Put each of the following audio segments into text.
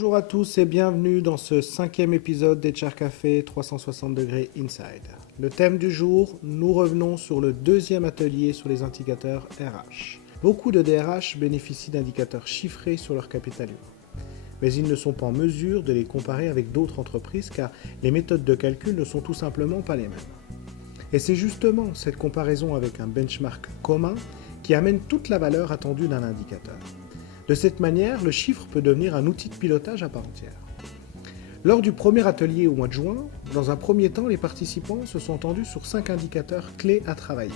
Bonjour à tous et bienvenue dans ce 5e épisode d'HR Café 360 degrés Inside. Le thème du jour, nous revenons sur le 2e atelier sur les indicateurs RH. Beaucoup de DRH bénéficient d'indicateurs chiffrés sur leur capital humain. Mais ils ne sont pas en mesure de les comparer avec d'autres entreprises car les méthodes de calcul ne sont tout simplement pas les mêmes. Et c'est justement cette comparaison avec un benchmark commun qui amène toute la valeur attendue d'un indicateur. De cette manière, le chiffre peut devenir un outil de pilotage à part entière. Lors du premier atelier au mois de juin, dans un premier temps, les participants se sont entendus sur 5 indicateurs clés à travailler.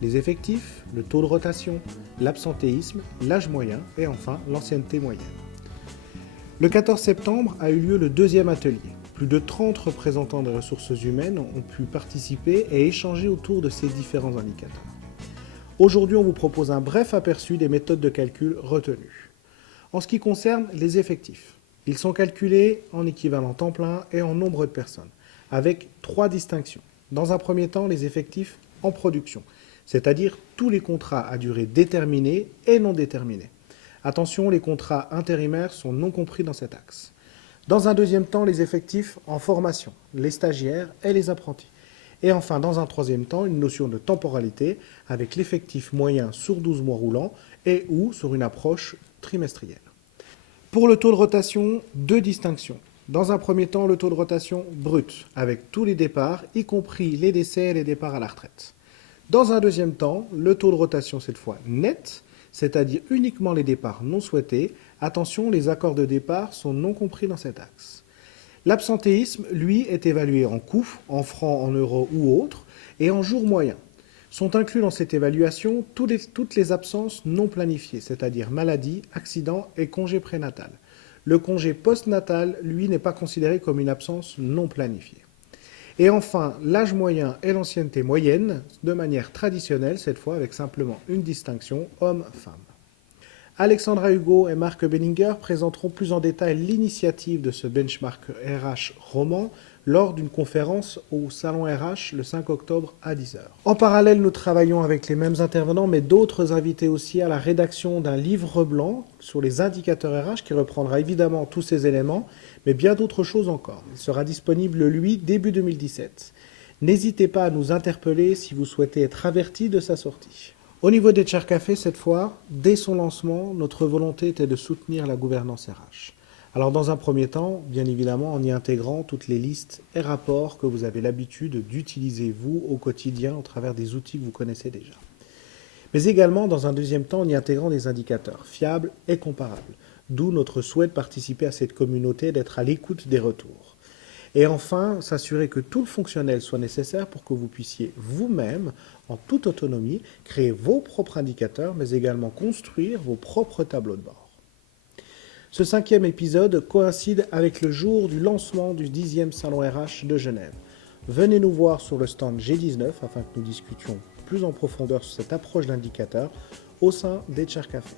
Les effectifs, le taux de rotation, l'absentéisme, l'âge moyen et enfin l'ancienneté moyenne. Le 14 septembre a eu lieu le 2e atelier. Plus de 30 représentants des ressources humaines ont pu participer et échanger autour de ces différents indicateurs. Aujourd'hui, on vous propose un bref aperçu des méthodes de calcul retenues. En ce qui concerne les effectifs, ils sont calculés en équivalent temps plein et en nombre de personnes, avec 3 distinctions. Dans un premier temps, les effectifs en production, c'est-à-dire tous les contrats à durée déterminée et non déterminée. Attention, les contrats intérimaires sont non compris dans cet axe. Dans un deuxième temps, les effectifs en formation, les stagiaires et les apprentis. Et enfin, dans un troisième temps, une notion de temporalité avec l'effectif moyen sur 12 mois roulants et ou sur une approche trimestrielle. Pour le taux de rotation, 2 distinctions. Dans un premier temps, le taux de rotation brut, avec tous les départs, y compris les décès et les départs à la retraite. Dans un deuxième temps, le taux de rotation cette fois net, c'est-à-dire uniquement les départs non souhaités. Attention, les accords de départ sont non compris dans cet axe. L'absentéisme, lui, est évalué en coûts, en francs, en euros ou autres, et en jours moyens. Sont inclus dans cette évaluation toutes les absences non planifiées, c'est-à-dire maladie, accident et congé prénatal. Le congé postnatal, lui, n'est pas considéré comme une absence non planifiée. Et enfin, l'âge moyen et l'ancienneté moyenne, de manière traditionnelle, cette fois avec simplement une distinction homme-femme. Alexandra Hugo et Marc Benninger présenteront plus en détail l'initiative de ce benchmark RH roman lors d'une conférence au Salon RH le 5 octobre à 10h. En parallèle, nous travaillons avec les mêmes intervenants, mais d'autres invités aussi à la rédaction d'un livre blanc sur les indicateurs RH qui reprendra évidemment tous ces éléments, mais bien d'autres choses encore. Il sera disponible, lui, début 2017. N'hésitez pas à nous interpeller si vous souhaitez être averti de sa sortie. Au niveau d'HR Café, cette fois, dès son lancement, notre volonté était de soutenir la gouvernance RH. Alors dans un premier temps, bien évidemment, en y intégrant toutes les listes et rapports que vous avez l'habitude d'utiliser vous au quotidien au travers des outils que vous connaissez déjà. Mais également, dans un deuxième temps, en y intégrant des indicateurs fiables et comparables, d'où notre souhait de participer à cette communauté, d'être à l'écoute des retours. Et enfin, s'assurer que tout le fonctionnel soit nécessaire pour que vous puissiez vous-même, en toute autonomie, créer vos propres indicateurs, mais également construire vos propres tableaux de bord. Ce 5e épisode coïncide avec le jour du lancement du 10e Salon RH de Genève. Venez nous voir sur le stand G19 afin que nous discutions plus en profondeur sur cette approche d'indicateurs au sein d'HR Café.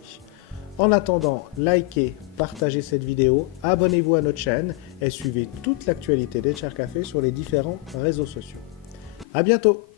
En attendant, likez, partagez cette vidéo, abonnez-vous à notre chaîne et suivez toute l'actualité d'HR Café sur les différents réseaux sociaux. À bientôt!